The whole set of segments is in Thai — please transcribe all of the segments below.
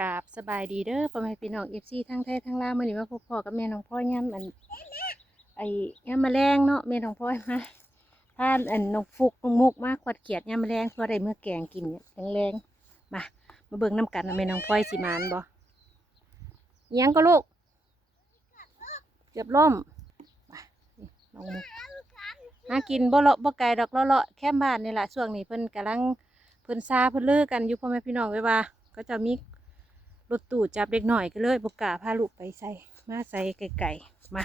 กราบสบายดีเด้อพ่อแม่พี่น้องเอฟซีทั้งไทยทั้งลาวมื้อนี้มาพบพ่อกับแม่น้องพ่อย่ำอันไอ้ย่ำแมลงเนาะแม่น้องพ่อยมาพาอันน้องฟุกน้องมุกมาขวดเขียดย่ำแมลงเพื่อได้เมื่อแกงกินเนี่ยแรงๆมามาเบิ่งน้ำกันนะแม่น้องพ่อยสิมานบ่อิหยังก็ลูกเกือบล่มมานี่น้องมุกหากินบ่เลาะบ่ไกลดอกเลาะแค่บ้านนี่แหละช่วงนี้เพิ่นกำลังเพิ่นซาเพิ่นเลิกกันอยู่พ่อแม่พี่น้องไว้ว่าก็จะมี รถตู้จับเด็กหน่อยก็เลยบกล้าพาลูกไปใส่มาใส่ไก่ๆมา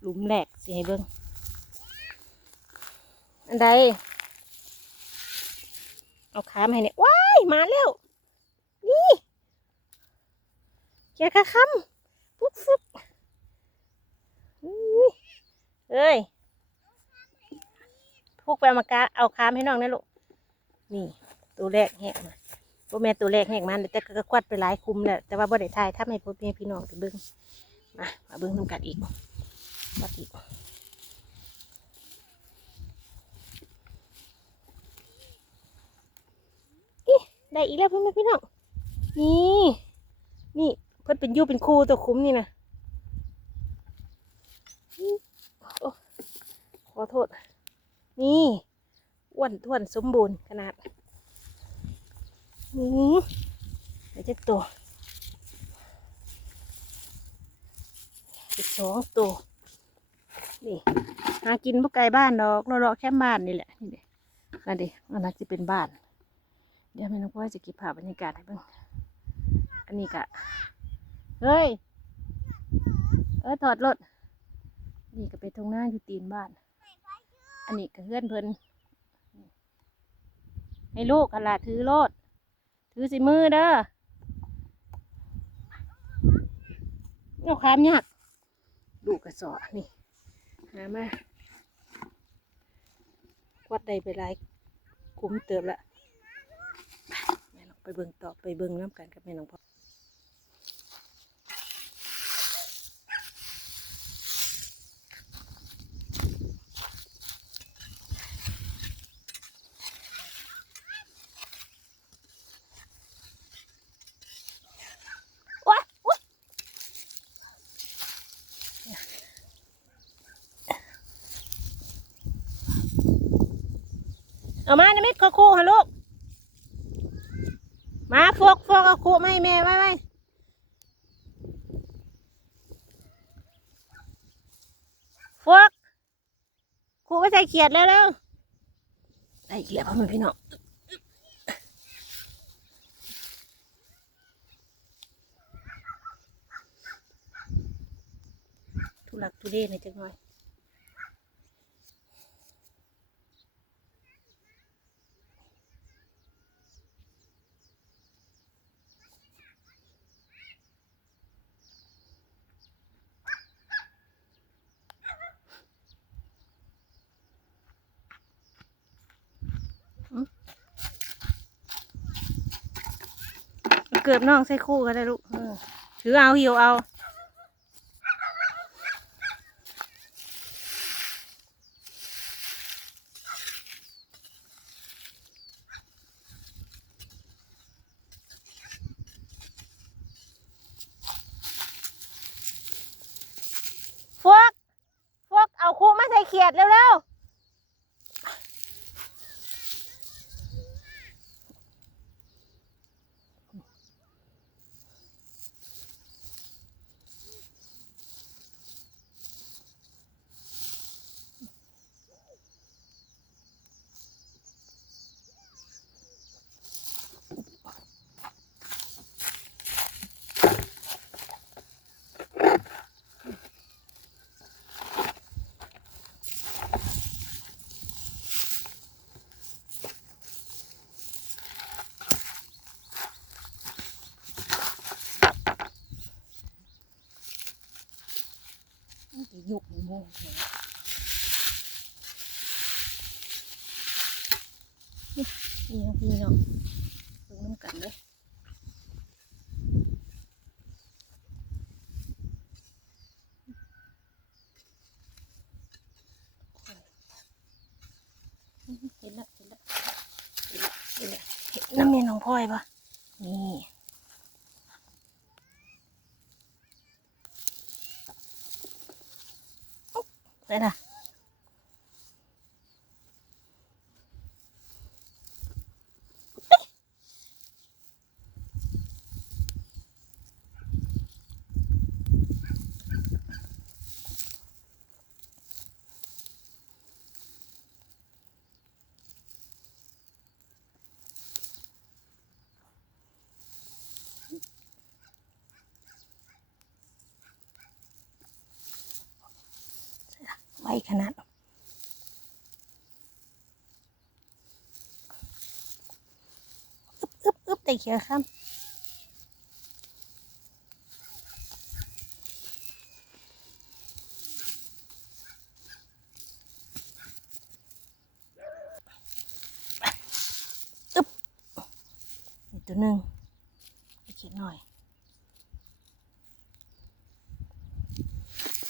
หลุมแหลกสิให้เบิ่งอันใดเอาขามาให้เนี่ยว้ายมาแล้ว นี่แกกระคำปุ๊บฟุบเอ้ยพวกไปเอามากะเอาคามให้น้องนะลูกนี่ ตัวแรกแหกมา พ่แม่ตัวแรกแหกมันแต่ก็ควัดไปหลายคุมแหละแต่ว่าบ่ได้ทายถ้าไม่พ่อแม่พี่น้องไปเบิ้งมามาเบิ้งน้ำกัดอีกวัดอีกอิได้อีกแล้วพ่อแม่พี่น้อง นี่ นี่เพิ่นเป็นยูเป็นครูตัวคุ้มนี่นะขอโทษ นี่อ้วนท้วนสมบูรณ์ขนาด อือเดี๋ยวจะตัวอีกสองตัวนี่หากินพวกไก่บ้านดอกเลาะๆแค่บ้านนี่แหละนี่เด็นั่นดิอันนั้นจะเป็นบ้าน เดี๋ยวแม่น้องพ่อจะเก็บภาพบรรยากาศให้เบิ่งอันนี้กะเฮ้ยเออถอดรถนี่ก็เป็นตรงหน้าอยู่ตีนบ้าน อันนี้ก็เพื่อนเพิ่นให้ลูกกันละถือโลด ถือสิมือเด้อเอาคามยากดูกระสอนี่หามาวัดใดไปหลายคุ้มเติบละแม่น้องไปเบิ่งต่อไปเบิ่งน้ำกันกับแม่น้องพ่อ เอามานะมิดขอคู่ฮะลูก มาฟกฟกเอาคู่มาให้แม่ไว้ไว้ฟกคู่ไปใส่เขียดแล้วแล้วได้อีกแล้วพ่อแม่พี่น้องทุลักทุเลหน่อยจังหน่อย เกือบน้องใส่คู่กันได้ลูกถือเอาหิวเอาฟวกฟวกเอาคู่มาใส่เขียดเร็วๆ พี่น้องดูน้ำกันเลยเห็นละเห็นละเห็นละเห็นละเห็นน้มีนของพ่อยปะนี่ได้ละ ไวขนาดอึบอึบอึบแต่เขียวข้ามอึบอีกตัวหนึ่งไปเขียนหน่อย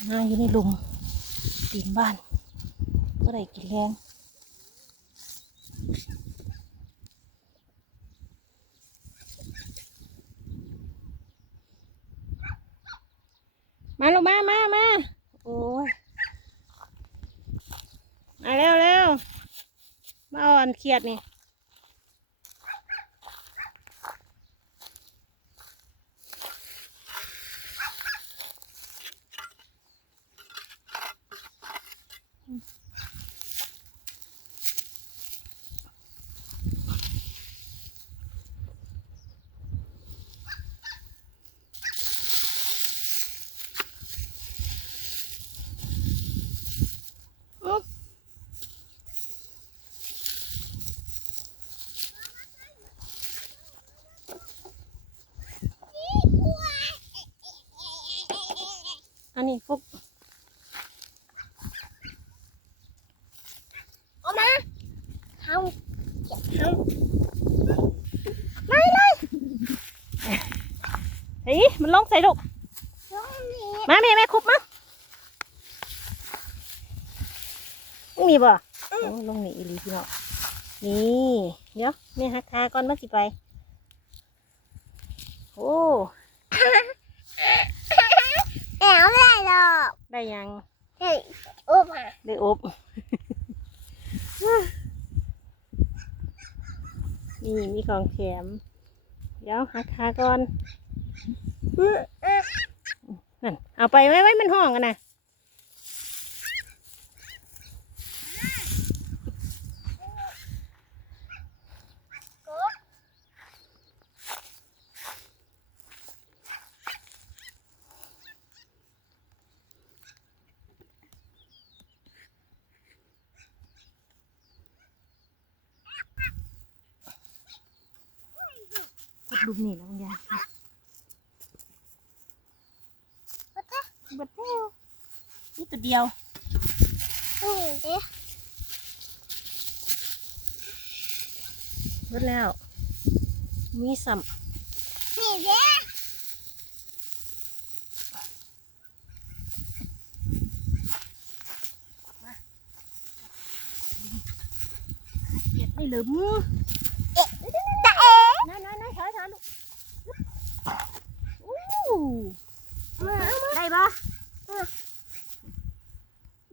หน้าอยู่ในลุม ตีนบ้านก็ได้กินแรงมาลูกมามามาโอ้ยมาเร็วเร็วมาอ่อนเครียดนี่ นนี้ฟุกเอามาเอาเอาไม่เลยเฮ้ยมันลงใส่ลูกมาแม่แม่คุบมาลงนี่บ่โอ้ลงนี่อีหลีพี่เนาะนี่เดี๋ยวแม่หักคาก่อนมาสิไป โอ้ แอบไม่ได้หรอกได้ยังเฮ้ยโอ้มาได้อบ นี่มีของแถมเดี๋ยวหักคาก่อนนั่นเอาไปไว้ไว้มันห้องกันนะ กดลุมนี่แล้วมันยาเบิดแล้วนี่ตัวเดียวนี่ดิเบิดแล้ว มีสัมนี่ดิเก็ดไม่ลืม ตาเอ๋ นั่นนั่นนั่นถอยถอยลูกอู้ มาเอามา ได้ ปะ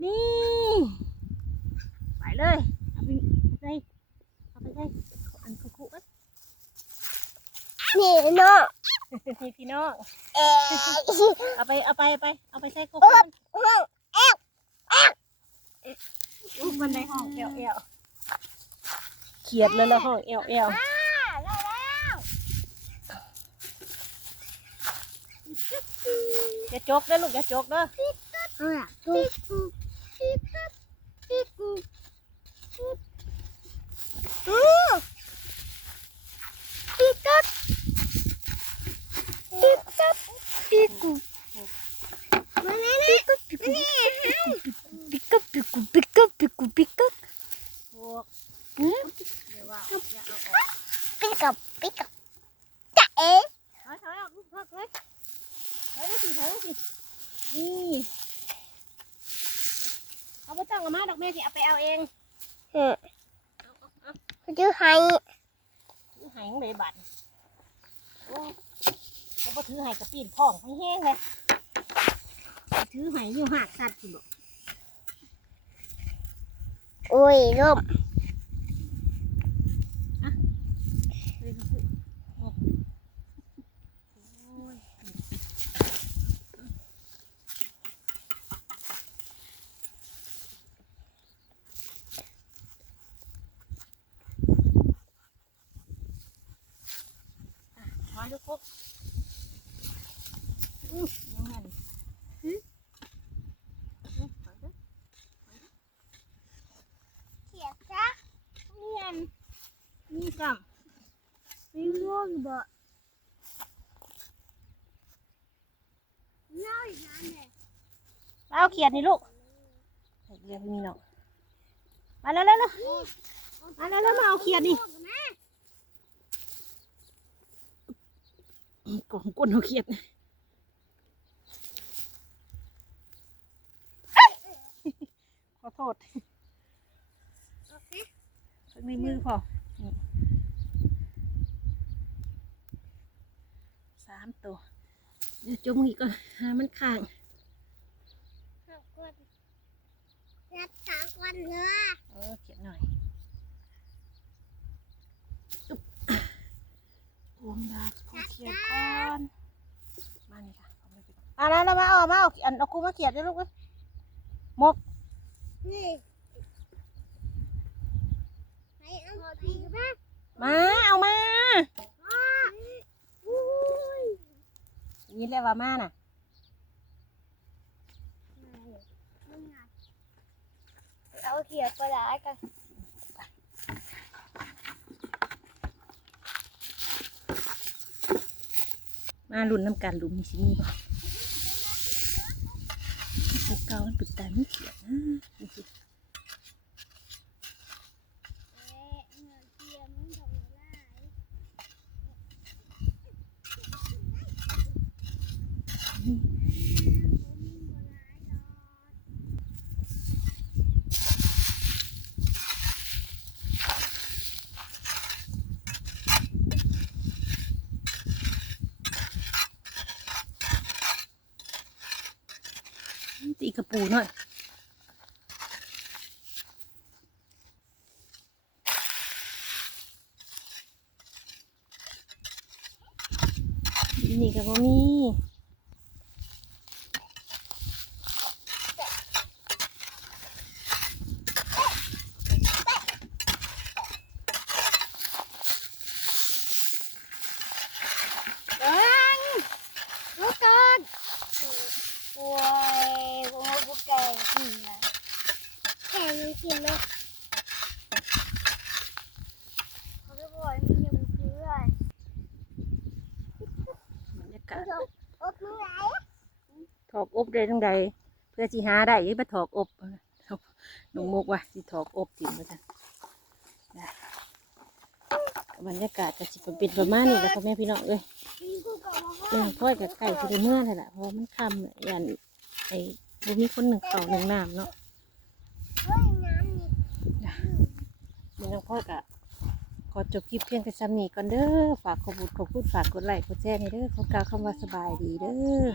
นี่ ไปเลย เอาไปใส่เอาไปใส่อันคุกคุกนี่เนาะนี่พี่น้องเอ๋เอาไปเอาไปเอาไปเอาไปใส่คุกห้องลูกมันในห้องเอวเอวเขียดเลยละห้องเอวเอว อ่าได้แล้ว อย่าจกเด้อลูกอย่าจกเด้อเอาล่ะดูปิ๊กปิ๊ก ยื้อห้ยื้อไห้ของเลบัดแล้วก็ถือไห้กระปีนพ่องทั้แห้งเลยถือหห้อยู่หักสัตว์คุณอกโอ้ยร่ม กคนอื้อยังไงอื้ออื้อถอยเด้อเขียดซะเนียนนี่กมีม่วงบ่น้อยนั่นเลยำเอาเขียดนี่ลูกเรียกนี่เนาะมาแล้วแล้วแล้วมาแล้วแล้วมาเอาเขียดนี่ กล่องก้นเอาเขียดขอโทษโอเคสักในมือพอนี่สามตัวเดี๋ยวจุ่มอีกก่อนหามันข้างขอบคุณรักษาวันเลยเออเขียนหน่อยอึ๊บรวมดาบขอ เขียนก่อนมานี่ค่ะเอาไปก่อนอะแล้วแล้วมาเอามาเอาอันเอาคูมาเขียนด้วยลูกเว้ยมกนี่ไปเอาไปบ้างมาเอามาอุ้ยนี่เรียกว่ามาน่ะเอาเขียดไปร้ายกัน มาลุ้นน้ำกันลุมนี่สิมีบ่ตัวเก่ามันปิดตาไม่เขียนนะ ตีกระปูหน่อยนี่ก็บ่มี เอิงลูกกันโอ้ยโอ้ยกูแกงกินนะแกินไหมเขาจะบอกมึงอย่ามึงซื้อเลยบรรยากาศอบมือไหนถอกอบได้ทั้งใดเพื่อสิหาได้อยังไปถอกอบหนุ่มมุกว่าสิถอกอบถิ่มมาจ้ะบรรยากาศก็สิเป็นประมาณนี้แหละพ่อแม่พี่น้องเอ้ยเรื่องพ่อยกับไก่คือเมื่อเลยแหละเพราะมันคำเนี่ยยันไอ้บุมีคนหนึ่งเขาหนึ่งน้ำเนาะ เฮ้ยน้ำนี่ มีน้องพ่อกะขอจบคลิปเพียงแต่ซ้ำนี้ก่อนเด้อ ฝากขอบุญขอบคุณฝากกดไลค์กดแชร์ให้เด้อขอกล่าวคำว่าสบายดีเด้อ